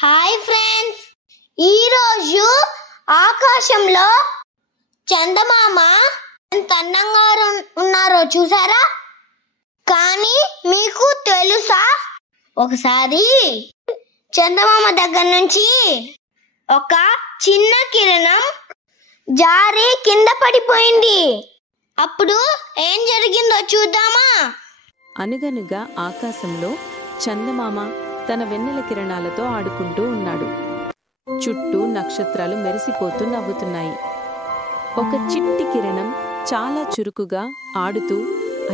Hi friends, ఈరోజు ఆకాశంలో చందమామ ఎంత అందంగా ఉన్నారో చూసారా? కానీ మీకు తెలుసా, ఒకసారి చందమామ దగ్గర నుంచి ఒక చిన్న కిరణం జారి కింద పడిపోయింది. అప్పుడు ఏం జరిగిందో చూద్దామా? అనగనగా ఆకాశంలో చందమామ తన వెన్నెల కిరణాలతో ఆడుకుంటూ ఉన్నాడు. చుట్టూ నక్షత్రాలు మెరిసిపోతూ నవ్వుతున్నాయి. ఒక చిట్టి కిరణం చాలా చురుకుగా ఆడుతూ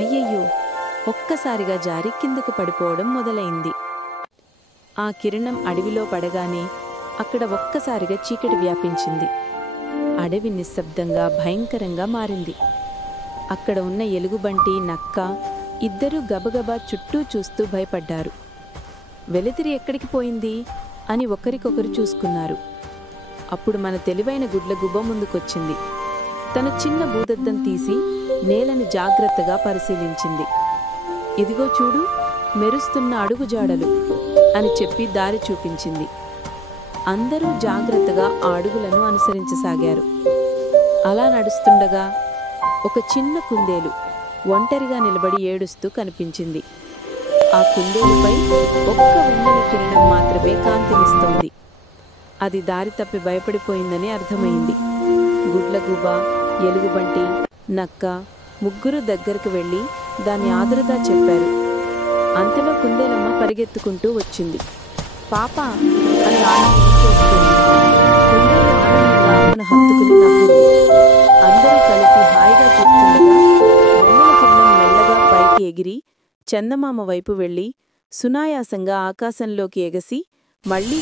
అయ్యయ్యో ఒక్కసారిగా జారి కిందకు పడిపోవడం మొదలైంది. ఆ కిరణం అడవిలో పడగానే అక్కడ ఒక్కసారిగా చీకటి వ్యాపించింది. అడవి నిశ్శబ్దంగా భయంకరంగా మారింది. అక్కడ ఉన్న ఎలుగుబంటి, నక్క ఇద్దరూ గబగబా చుట్టూ చూస్తూ భయపడ్డారు. వెలుతురు ఎక్కడికి పోయింది అని ఒకరికొకరు చూసుకున్నారు. అప్పుడు మన తెలివైన గుడ్లగూబ ముందుకొచ్చింది. తన చిన్న భూదద్దం తీసి నేలను జాగ్రత్తగా పరిశీలించింది. ఇదిగో చూడు, మెరుస్తున్న అడుగుజాడలు అని చెప్పి దారి చూపించింది. అందరూ జాగ్రత్తగా ఆ అడుగులను అనుసరించసాగారు. అలా నడుస్తుండగా ఒక చిన్న కుందేలు ఒంటరిగా నిలబడి ఏడుస్తూ కనిపించింది. ఆ కుందేలుపై ఒక్క వెన్నెల కిరణం మాత్రమే కాంతినిస్తోంది. అది దారి తప్పి భయపడిపోయిందని అర్థమైంది. గుడ్లగూబ, ఎలుగుబంటి, నక్క ముగ్గురు దగ్గరకు వెళ్ళి దాని ఆదురదా చెప్పారు. అంతలో కుందేలమ్మ పరిగెత్తుకుంటూ వచ్చింది. పాప అని ఆనందం చేస్తుంది. కుందేలు ఆనందంగా అమ్మను హత్తుకుని నవ్వింది. అందరూ కలిసి హాయిగా చూస్తుండగా వెన్నెల కిరణం మెల్లగా పైకి ఎగిరి చందమామ వైపు వెళ్లి సునాయాసంగా ఆకాశంలోకి ఎగసి మళ్లీ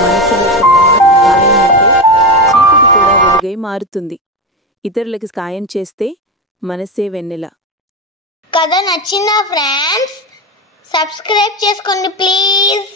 మనసులో సహాయం అంటే చీకటి కూడా వెలుగై మారుతుంది. ఇతరులకి సాయం చేస్తే మనసే వెన్నెల. కథ నచ్చిందా ఫ్రెండ్స్? సబ్స్క్రైబ్ చేసుకోండి ప్లీజ్.